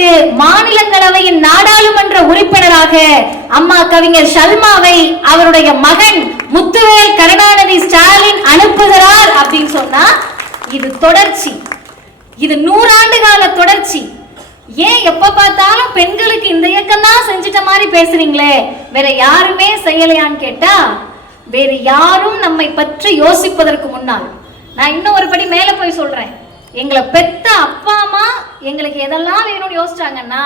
இன்றைக்கு மாநிலங்களவையின் நாடாளுமன்ற உறுப்பினராக அம்மா கவிஞர் சல்மாவை அவருடைய மகன் முத்துவேல் கருணாநிதி ஸ்டாலின் அனுப்புகிறார் அப்படின்னு சொன்னா இது தொடர்ச்சி. இது நூறாண்டு கால தொடர்ச்சி. ஏன் எப்ப பார்த்தாலும் பெண்களுக்கு இந்த இயக்கம் தான் செஞ்சிட்ட மாதிரி பேசுறீங்களே? வேற யாருமே செய்யலையான்னு கேட்டா வேறு யாரும் நம்மை பற்றி யோசிப்பதற்கு முன்னால். நான் இன்னும் ஒரு படி மேலே போய் சொல்றேன். எங்களை பெத்த அப்பா அம்மா எங்களுக்கு எதெல்லாம் வேணும்னு யோசிச்சாங்கன்னா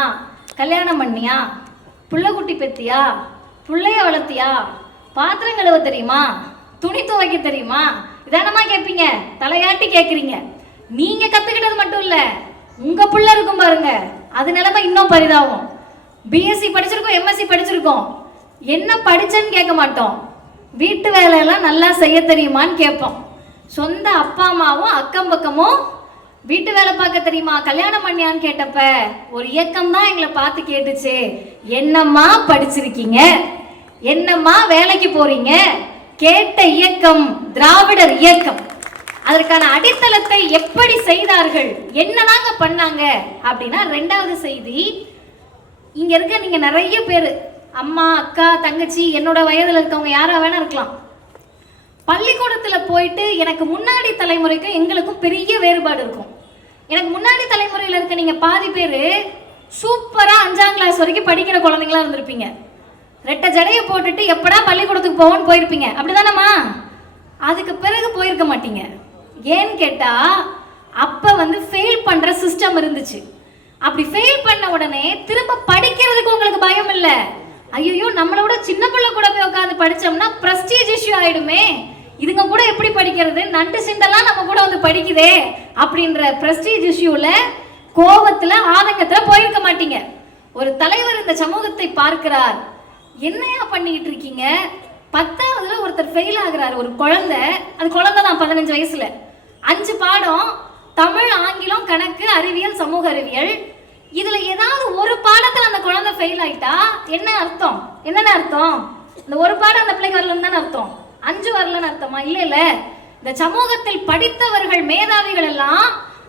கல்யாணம் பண்ணியா? புள்ள குட்டி பெத்தியா? புள்ளைய வளர்த்தியா? பாத்திரம் கழுவ தெரியுமா? துணி துவைக்க தெரியுமா? இதானமா கேட்பீங்க தலையாட்டி கேட்குறீங்க நீங்கள் கற்றுக்கிட்டது மட்டும் இல்லை உங்கள் புள்ள இருக்கும் பாருங்க. அது நிலைமை இன்னும் பரிதாபம். பிஎஸ்சி படிச்சிருக்கோம் எம்எஸ்சி படிச்சிருக்கோம். என்ன படிச்சேன்னு கேட்க மாட்டோம். வீட்டு வேலையெல்லாம் நல்லா செய்ய தெரியுமான்னு கேட்போம். சொந்த அப்பா அம்மாவும் அக்கம் பக்கமும் வீட்டு வேலை பார்க்க தெரியுமா? கல்யாணம் பண்ணியான்னு கேட்டப்ப ஒரு இயக்கம் தான் எங்களை பார்த்து கேட்டுச்சு. என்னம்மா படிச்சிருக்கீங்க? என்னம்மா வேலைக்கு போறீங்க? கேட்ட இயக்கம் திராவிடர் இயக்கம். அதற்கான அடித்தளத்தை எப்படி செய்தார்கள்? என்னதாங்க பண்ணாங்க? அப்படின்னா ரெண்டாவது செய்தி இங்க இருக்க நீங்க நிறைய பேர் அம்மா அக்கா தங்கச்சி என்னோட வயதுல இருக்கவங்க யாரா வேணா இருக்கலாம். பள்ளிக்கூடத்துல போயிட்டு எனக்கு முன்னாடி தலைமுறைக்கும் எங்களுக்கும் பெரிய வேறுபாடு இருக்கும். எனக்கு முன்னாடி தலைமுறையில் இருக்க நீங்கள் பாதி பேர் சூப்பராக அஞ்சாம் கிளாஸ் வரைக்கும் படிக்கிற குழந்தைங்களா இருந்திருப்பீங்க. ரெட்டை ஜடையை போட்டுட்டு எப்படா பள்ளிக்கூடத்துக்கு போவோன்னு போயிருப்பீங்க. அப்படிதானம்மா? அதுக்கு பிறகு போயிருக்க மாட்டீங்க. ஏன்னு கேட்டால் அப்போ வந்து ஃபெயில் பண்ணுற சிஸ்டம் இருந்துச்சு. அப்படி ஃபெயில் பண்ண உடனே திரும்ப படிக்கிறதுக்கு உங்களுக்கு பயம் இல்லை. ஐயோ நம்மளோட சின்ன பிள்ளை கூட போய் உட்காந்து படித்தோம்னா ப்ரெஸ்டீஜ் இஷ்யூ ஆகிடுமே இதுங்க கூட எப்படி படிக்கிறது? நண்டு சிண்டெல்லாம் நம்ம கூட வந்து படிக்குதே அப்படின்ற பிரஸ்டீஜ் இஷ்யூவில் கோபத்தில் ஆதங்கத்தில் போயிருக்க மாட்டீங்க. ஒரு தலைவர் இந்த சமூகத்தை பார்க்கிறார். என்னையா பண்ணிக்கிட்டு இருக்கீங்க? பத்தாவதுல ஒருத்தர் ஃபெயில் ஆகுறாரு ஒரு குழந்தை. அது குழந்தை தான் பதினஞ்சு வயசுல. அஞ்சு பாடம் தமிழ் ஆங்கிலம் கணக்கு அறிவியல் சமூக அறிவியல். இதுல ஏதாவது ஒரு பாடத்துல அந்த குழந்தை ஃபெயில் ஆயிட்டா என்ன அர்த்தம்? என்னென்ன அர்த்தம்? இந்த ஒரு பாடம் அந்த பிள்ளைக்கு வரலன்னு தானே அர்த்தம். அஞ்சு வரலன்னு அர்த்தமா? இல்ல இல்ல. இந்த சமூகத்தில் படித்தவர்கள் மேதாவிகள் எல்லாம்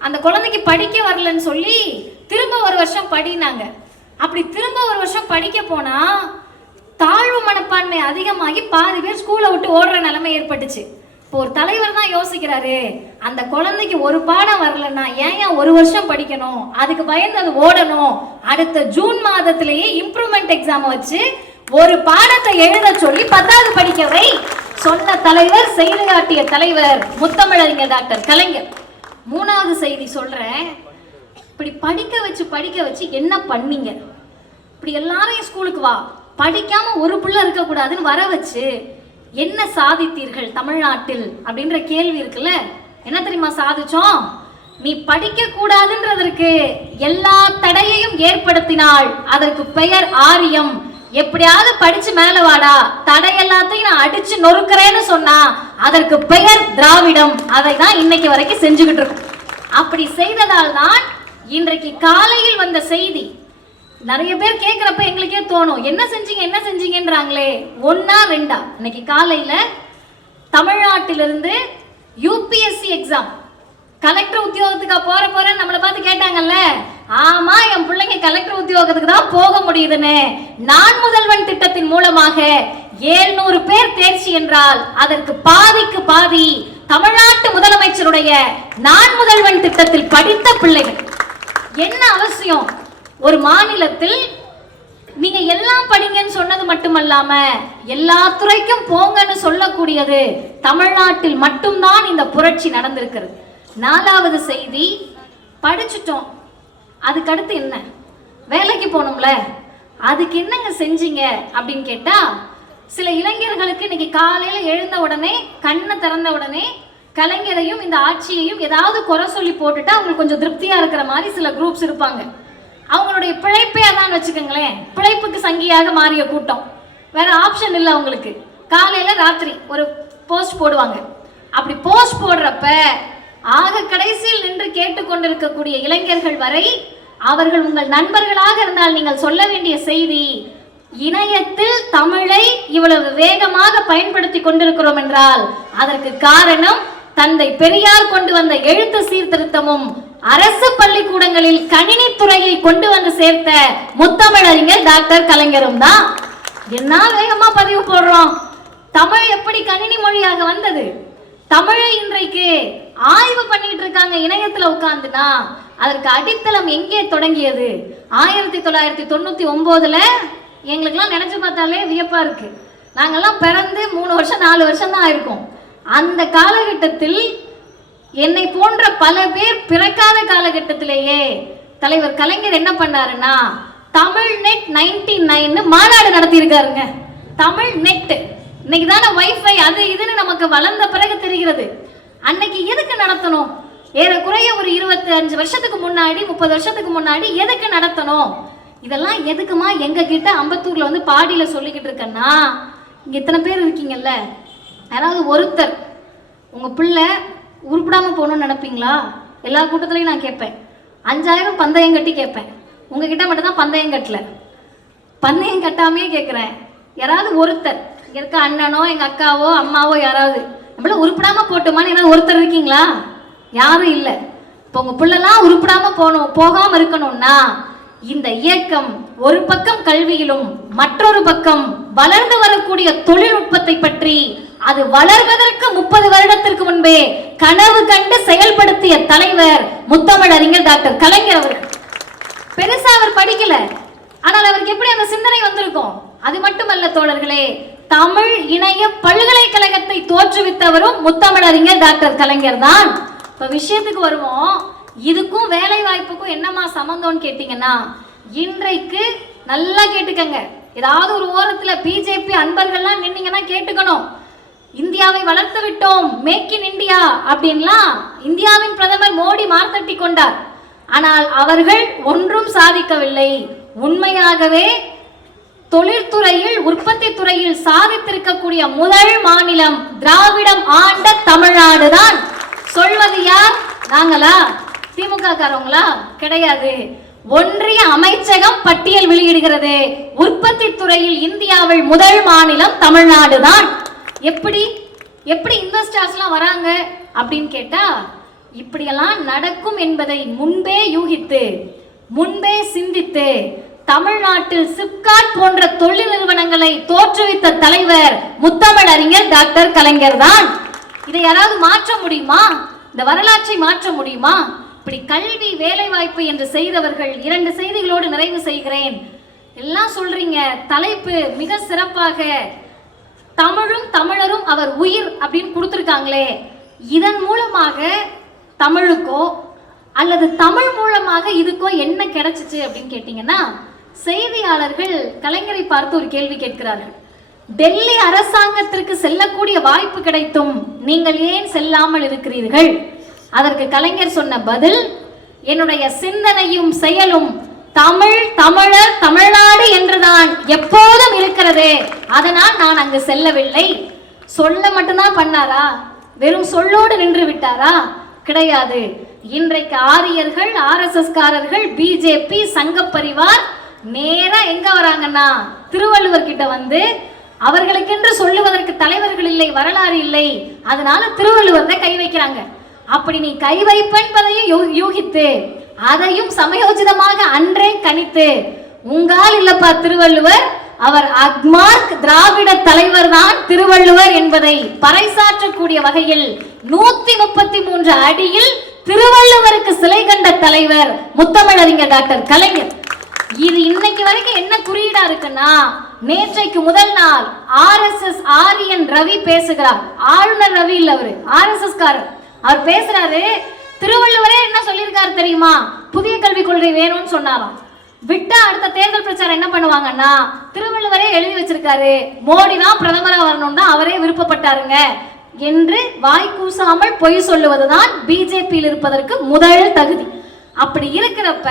அந்த குழந்தைக்கு படிக்க வரலன்னு சொல்லி திரும்ப ஒரு வருஷம் படினாங்க. அப்படி திரும்ப ஒரு வருஷம் படிக்க போனா தாழ்வு மனப்பான்மை அதிகமாகி பாதி பேர் ஸ்கூலை விட்டு ஓடுற நிலைமை ஏற்பட்டுச்சு. இப்போ ஒரு தலைவர் தான் யோசிக்கிறாரு அந்த குழந்தைக்கு ஒரு பாடம் வரலன்னா ஏன் ஏன் ஒரு வருஷம் படிக்கணும்? அதுக்கு பயந்து அது ஓடணும். அடுத்த ஜூன் மாதத்திலேயே இம்ப்ரூவ்மெண்ட் எக்ஸாம் வச்சு ஒரு பாடத்தை எழுத சொல்லி பத்தாவது படிக்கவை சொன்ன தலைவர் செய்து காட்டிய தலைவர் முத்தமிழறிஞர் டாக்டர் கலைஞர். மூணாவது செய்தி சொல்றேன். இப்படி படிக்க வச்சு படிக்க வச்சு என்ன பண்ணீங்க? இப்படி எல்லாரையும் ஸ்கூலுக்கு வா. படிக்காம ஒரு பிள்ளை இருக்கக்கூடாதுன்னு வர வச்சு என்ன சாதித்தீர்கள் தமிழ்நாட்டில்? அப்படின்ற கேள்வி இருக்குல்ல? என்ன தெரியுமா சாதிச்சோம்? நீ படிக்க கூடாதுன்றதற்கு எல்லா தடையையும் ஏற்படுத்தினால் அதற்கு பெயர் ஆரியம். எப்படியாவது படிச்சு மேல வாடா. தடை எல்லாத்தையும் நான் அடிச்சு நொறுக்கிறேன்னு சொன்னா அதற்கு பெயர் திராவிடம். அதை தான் இன்னைக்கு வரைக்கும் செஞ்சுக்கிட்டு இருக்கும். அப்படி செய்ததால் தான் இன்றைக்கு காலையில் வந்த செய்தி. நிறைய பேர் கேட்குறப்ப எங்களுக்கே தோணும் என்ன செஞ்சீங்க என்ன செஞ்சீங்கன்றாங்களே. ஒன்னா ரெண்டா. இன்னைக்கு காலையில தமிழ்நாட்டிலிருந்து யூபிஎஸ்சி எக்ஸாம் கலெக்டர் உத்தியோகத்துக்கு போற போற நம்மளை பார்த்து கேட்டாங்கல்ல. ஆமா என் பிள்ளைங்க கலெக்டர் உத்தியோகத்துக்கு தான் போக முடியுதுன்னு. நான் முதல்வன் திட்டத்தின் மூலமாக ஏழ்நூறு பேர் தேர்ச்சி என்றால் அதற்கு பாதிக்கு பாதி தமிழ்நாட்டு முதலமைச்சருடைய நான் முதல்வன் திட்டத்தில் படித்த பிள்ளைகள். என்ன அவசியம்? ஒரு மாநிலத்தில் நீங்க எல்லாம் படிங்கன்னு சொன்னது மட்டுமல்லாம எல்லா துறைக்கும் போங்கன்னு சொல்லக்கூடியது தமிழ்நாட்டில் மட்டும்தான் இந்த புரட்சி நடந்திருக்கிறது. நாலாவது செய்தி படிச்சுட்டோம். அதுக்கடுத்து என்ன? வேலைக்கு போகணும்ல. அதுக்கு என்னங்க செஞ்சீங்க? அப்படின்னு கேட்டால் சில இளைஞர்களுக்கு இன்னைக்கு காலையில் எழுந்த உடனே கண்ணை திறந்த உடனே கலைஞரையும் இந்த ஆட்சியையும் ஏதாவது குறை சொல்லி போட்டுட்டு அவங்களுக்கு கொஞ்சம் திருப்தியாக இருக்கிற மாதிரி சில குரூப்ஸ் இருப்பாங்க. அவங்களுடைய பிழைப்பே அதான் வச்சுக்கோங்களேன். பிழைப்புக்கு சங்கியாக மாறிய கூட்டம். வேற ஆப்ஷன் இல்லை அவங்களுக்கு. காலையில் ராத்திரி ஒரு போஸ்ட் போடுவாங்க. அப்படி போஸ்ட் போடுறப்ப ஆக கடைசியில் நின்று கேட்டுக்கொண்டிருக்கக்கூடிய இளைஞர்கள் வரை அவர்கள் உங்கள் நண்பர்களாக இருந்தால் நீங்கள் சொல்ல வேண்டிய செய்தி இணையத்தில் தமிழை இவ்வளவு வேகமாக பயன்படுத்தி கொண்டிருக்கிறோம் என்றால் அதற்கு காரணம் தந்தை பெரியார் கொண்டு வந்த எழுத்து சீர்திருத்தமும் அரசு பள்ளிக்கூடங்களில் கணினி துறையை கொண்டு வந்து சேர்த்த முத்தமிழறிஞர் டாக்டர் கலைஞரும் தான். என்ன வேகமா பதிவு போடுறோம்? தமிழ் எப்படி கணினி மொழியாக வந்தது? தமிழை இன்றைக்கு ஆய்வு பண்ணிட்டு இருக்காங்க. இணையத்துல உட்காந்துனா அதற்கு அடித்தளம் எங்கே தொடங்கியது? ஆயிரத்தி தொள்ளாயிரத்தி தொண்ணூத்தி ஒன்பதுல எங்களுக்கெல்லாம் நினைச்சு பார்த்தாலே வியப்பா இருக்கு. நாங்கெல்லாம் பிறந்து மூணு வருஷம் நாலு வருஷம் தான் ஆயிருக்கோம் அந்த காலகட்டத்தில் என்னை போன்ற பல பேர் பிறக்காத காலகட்டத்திலேயே தலைவர் கலைஞர் என்ன பண்ணாருன்னா தமிழ் நெட் நைன்டி நைன் மாநாடு நடத்தியிருக்காருங்க. தமிழ் நெட் இன்னைக்கு தானே வைஃபை அது இதுன்னு நமக்கு வளர்ந்த பிறகு தெரிகிறது. அன்னைக்கு எதுக்கு நடத்தணும்? ஏறக்குறைய ஒரு இருபத்தி அஞ்சு வருஷத்துக்கு முன்னாடி முப்பது வருஷத்துக்கு முன்னாடி எதுக்கு நடத்தணும்? இதெல்லாம் எதுக்குமா எங்க கிட்ட அம்பத்தூர்ல வந்து பாடியில சொல்லிக்கிட்டு இருக்கேன்னா? இங்க இத்தனை பேர் இருக்கீங்கல்ல? யாராவது ஒருத்தர் உங்க பிள்ளை உருப்பிடாம போகணும்னு நினைப்பீங்களா? எல்லா கூட்டத்துலையும் நான் கேட்பேன். அஞ்சாயிரம் பந்தயம் கட்டி கேட்பேன். உங்ககிட்ட மட்டும்தான் பந்தயம் கட்டல. பந்தயம் கட்டாமையே கேட்குறேன். யாராவது ஒருத்தர் இருக்க அண்ணனோ எங்க அக்காவோ அம்மாவோ யாராவது நம்மள உருப்பிடாமல் போட்டுமான்னு ஏன்னா ஒருத்தர் இருக்கீங்களா? யாரும் இல்லை. இப்போ உங்க பிள்ளைலாம் உருப்படாம போகணும் போகாம இருக்கணும்னா இந்த இயக்கம் ஒரு பக்கம் கல்வியிலும் மற்றொரு பக்கம் வளர்ந்து வரக்கூடிய தொழில்நுட்பத்தை பற்றி அது வளர்வதற்கு முப்பது வருடத்திற்கு முன்பே கனவு கண்டு செயல்படுத்திய தலைவர் முத்தமிழறிஞர் டாக்டர் கலைஞர் அவர் பெருசா அவர் படிக்கல. ஆனால் அவருக்கு எப்படி அந்த சிந்தனை வந்திருக்கும்? அது மட்டுமல்ல தோழர்களே தமிழ் இணைய பல்கலைக்கழகத்தை தோற்றுவித்தவரும் முத்தமிழறிஞர் டாக்டர் கலைஞர் தான். இப்ப விஷயத்துக்கு வருவோம். இதுக்கும் வேலை வாய்ப்புக்கும் என்னமா சம்மந்தம்னு கேட்டீங்கன்னா இன்றைக்கு நல்லா கேட்டுக்கங்க. ஏதாவது ஒரு ஓரத்துல பிஜேபி அன்பர்கள்லாம் நின்னீங்கன்னா கேட்டுக்கணும். இந்தியாவை வளர்த்து விட்டோம். மேக் இன் இந்தியா அப்படின்லாம் இந்தியாவின் பிரதமர் மோடி மார்த்தட்டி கொண்டார். ஆனால் அவர்கள் ஒன்றும் சாதிக்கவில்லை. உண்மையாகவே தொழில்துறையில் உற்பத்தி துறையில் சாதித்திருக்கக்கூடிய முதல் மாநிலம் திராவிடம் ஆண்ட தமிழ்நாடு தான் சொல்வது யார்? நாங்களா? திமுக காரவங்களா கிடையாது. ஒன்றிய அமைச்சகம் பட்டியல் வெளியிடுகிறது. உற்பத்தி துறையில் இந்தியாவில் முதல் மாநிலம் தமிழ்நாடு தான் எப்படி எப்படி இன்வெஸ்டர்ஸ்லாம் வராங்க? அப்படின்னு கேட்டா இப்படியெல்லாம் நடக்கும் என்பதை முன்பே யூகித்து முன்பே சிந்தித்து தமிழ்நாட்டில் சிப்காட் போன்ற தொழில் நிறுவனங்களை தோற்றுவித்த தலைவர் முத்தமிழ் அறிஞர் டாக்டர் கலைஞர் தான். இதை யாராவது மாற்ற முடியுமா? இந்த வரலாற்றை மாற்ற முடியுமா? இப்படி கல்வி வேலைவாய்ப்பு என்று செய்தவர்கள் இரண்டு செய்திகளோடு நிறைவு செய்கிறேன். எல்லாம் சொல்றீங்க. தலைப்பு மிக சிறப்பாக தமிழும் தமிழரும் அவர் உயிர் அப்படின்னு கொடுத்துருக்காங்களே. இதன் மூலமாக தமிழுக்கோ அல்லது தமிழ் மூலமாக இதுக்கோ என்ன கிடைச்சிச்சு அப்படின்னு கேட்டிங்கன்னா செய்தியாளர்கள் கலைஞரை பார்த்து ஒரு கேள்வி கேட்கிறார்கள். டெல்லி அரசாங்கத்திற்கு செல்லக்கூடிய வாய்ப்பு கிடைத்தும் நீங்கள் ஏன் செல்லாமல் இருக்கிறீர்கள்? அதற்கு கலைஞர் சொன்ன பதில் என்னுடைய சிந்தனையும் செயலும் தமிழ் தமிழர் தமிழ்நாடு என்றுதான் எப்போதும் இருக்கிறது. அதனால் நான் அங்கு செல்லவில்லை. சொல்ல மட்டும்தான் பண்ணாரா? வெறும் சொல்லோடு நின்று விட்டாரா? கிடையாது. இன்றைக்கு ஆரியர்கள் ஆர்எஸ்எஸ்காரர்கள் பிஜேபி சங்க பரிவார் நேராக எங்கே வராங்கன்னா திருவள்ளுவர் கிட்ட வந்து அவர்களுக்கென்று சொல்லுவதற்கு தலைவர்கள் இல்லை வரலாறு இல்லை. அதனால திருவள்ளுவர் தான் கை வைக்கிறாங்க. அப்படி நீ கை வைப்பென்பதையும் யூகித்து அதையும் சமயோஜிதமாக அன்றே கணித்து உங்கால் இல்லப்பா திருவள்ளுவர் அவர் அக்மார்க் திராவிட தலைவர் தான் திருவள்ளுவர் என்பதை பறைசாற்றக்கூடிய வகையில் நூத்தி முப்பத்தி மூன்று அடியில் திருவள்ளுவருக்கு சிலை கண்ட தலைவர் முத்தமிழறிஞர் டாக்டர் கலைஞர். இது இன்னைக்கு வரைக்கும் என்ன குறியீடா இருக்குன்னா நேற்றைக்கு முதல் நாள் ஆர்எஸ்எஸ் ஆரியன் ரவி பேசுகிறார். ஆளுநர் ரவி இல்ல அவரு ஆர்எஸ்எஸ் காரர். அவர் பேசுறாரு திருவள்ளுவரே என்ன சொல்லியிருக்காரு தெரியுமா? புதிய கல்விக் கொள்கை வேணும்னு சொன்னாராம். விட்டா அடுத்த தேர்தல் பிரச்சாரம் என்ன பண்ணுவாங்கன்னா திருவள்ளுவரே எழுதி வச்சிருக்காரு. மோடி தான் பிரதமராக வரணும் தான் அவரே விருப்பப்பட்டாருங்க. என்று வாய் கூசாமல் பொய் சொல்லுவதுதான் பிஜேபியில் இருப்பதற்கு முதல் தகுதி. அப்படி இருக்கிறப்ப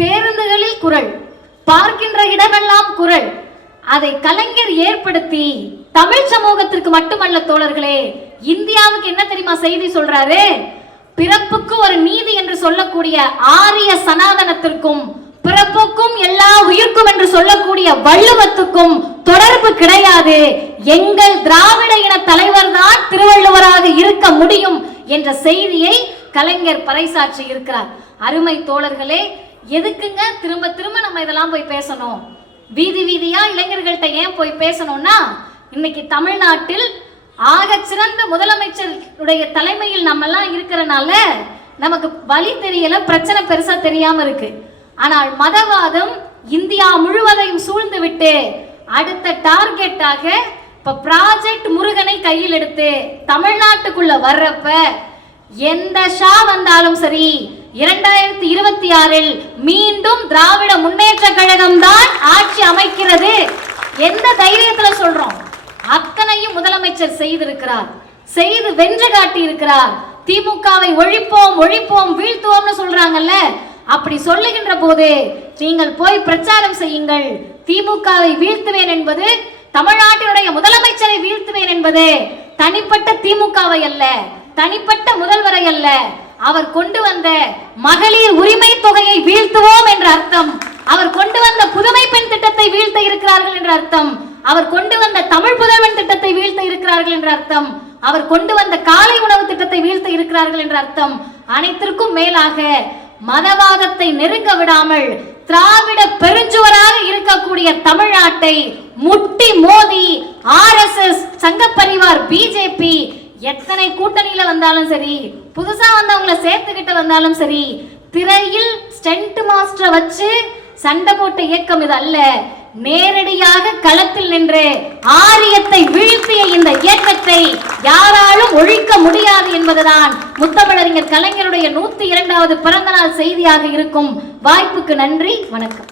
பேருந்துகளில் குரல் பார்க்கின்ற இடமெல்லாம் குரல். அதை கலைஞர் ஏற்படுத்தி தமிழ் சமூகத்திற்கு மட்டுமல்ல தோழர்களே இந்தியாவுக்கு என்ன தெரியுமா செய்தி சொல்றாரு? பிறப்புக்கு ஒரு நீதி என்று சொல்லக்கூடிய ஆரிய சனாதனத்திற்கும் பிறப்புக்கும் எல்லா உயிர்க்கும் என்று சொல்லக்கூடிய வள்ளுவத்துக்கும் தொடர்பு கிடையாது. எங்கள் திராவிட இன தலைவர் தான் திருவள்ளுவராக இருக்க முடியும் என்ற செய்தியை கலைஞர் பறைசாற்றி இருக்கிறார். அருமை தோழர்களே எதுக்குங்க திரும்ப திரும்ப நம்ம இதெல்லாம் போய் பேசணும்? வீதி வீதியா இளைஞர்கள்ட்ட ஏன் போய் பேசணும்னா இன்னைக்கு தமிழ்நாட்டில் ஆக சிறந்த முதலமைச்சருடைய தலைமையில் நம்மெல்லாம் இருக்கிறனால நமக்கு வழி தெரியல பிரச்சனை பெருசா தெரியாம இருக்கு. ஆனால் மதவாதம் இந்தியா முழுவதையும் சூழ்ந்து விட்டு அடுத்த டார்கெட்டாக இப்ப ப்ராஜெக்ட் முருகனை கையில் எடுத்து தமிழ்நாட்டுக்குள்ள வர்றப்ப எந்த ஷா வந்தாலும் சரி இரண்டாயிரத்தி இருபத்தி ஆறில் மீண்டும் திராவிட முன்னேற்ற கழகம் தான் ஆட்சி அமைக்கிறது. எந்த தைரியத்துல சொல்றோம்? அத்தனையும் முதலமைச்சர் செய்திருக்கிறார். செய்து வென்று காட்டி இருக்கிறார் திமுகவை ஒழிப்போம் ஒழிப்போம் வீழ்த்துவோம்னு சொல்றாங்கல்ல? அப்படி சொல்லுகின்ற போது நீங்கள் போய் பிரச்சாரம் செய்யுங்கள். திமுகவை வீழ்த்துவேன் என்பது தமிழ்நாட்டினுடைய முதலமைச்சரை வீழ்த்துவேன் என்பது தனிப்பட்ட திமுகவை அல்ல தனிப்பட்ட முதல்வரை அல்ல அவர் கொண்டு வந்த மகளிர் உரிமை தொகையை வீழ்த்துவோம் என்ற அர்த்தம். அவர் கொண்டு வந்த புதுமை பெண் திட்டத்தை வீழ்த்த இருக்கிறார்கள் என்ற அர்த்தம். அவர் கொண்டு வந்த தமிழ் புதல்வன் திட்டத்தை வீழ்த்த இருக்கிறார்கள் என்ற அர்த்தம். அவர் கொண்டு வந்த காலை உணவு திட்டத்தை வீழ்த்த இருக்கிறார்கள் என்ற அர்த்தம். அனைத்திற்கும் மேலாக மதவாதத்தை நெருங்க விடாமல் திராவிட பெருஞ்சுவராக இருக்கக்கூடிய தமிழ்நாட்டை முட்டி மோதி ஆர்எஸ்எஸ் சங்க பரிவார் பிஜேபி எத்தனை கூட்டணியில வந்தாலும் சரி புதுசா வந்தவங்கள சேர்த்துக்கிட்டு வந்தாலும் சரி திரையில் ஸ்டென்ட் மாஸ்டரை வச்சு சண்டை போட்ட இயக்கம் இது அல்ல. நேரடியாக களத்தில் நின்று ஆரியத்தை வீழ்த்திய இந்த இயக்கத்தை யாராலும் ஒழிக்க முடியாது என்பதுதான் முத்தமிழறிஞர் கலைஞருடைய நூத்தி இரண்டாவது பிறந்தநாள் செய்தியாக இருக்கும். வாய்ப்புக்கு நன்றி வணக்கம்.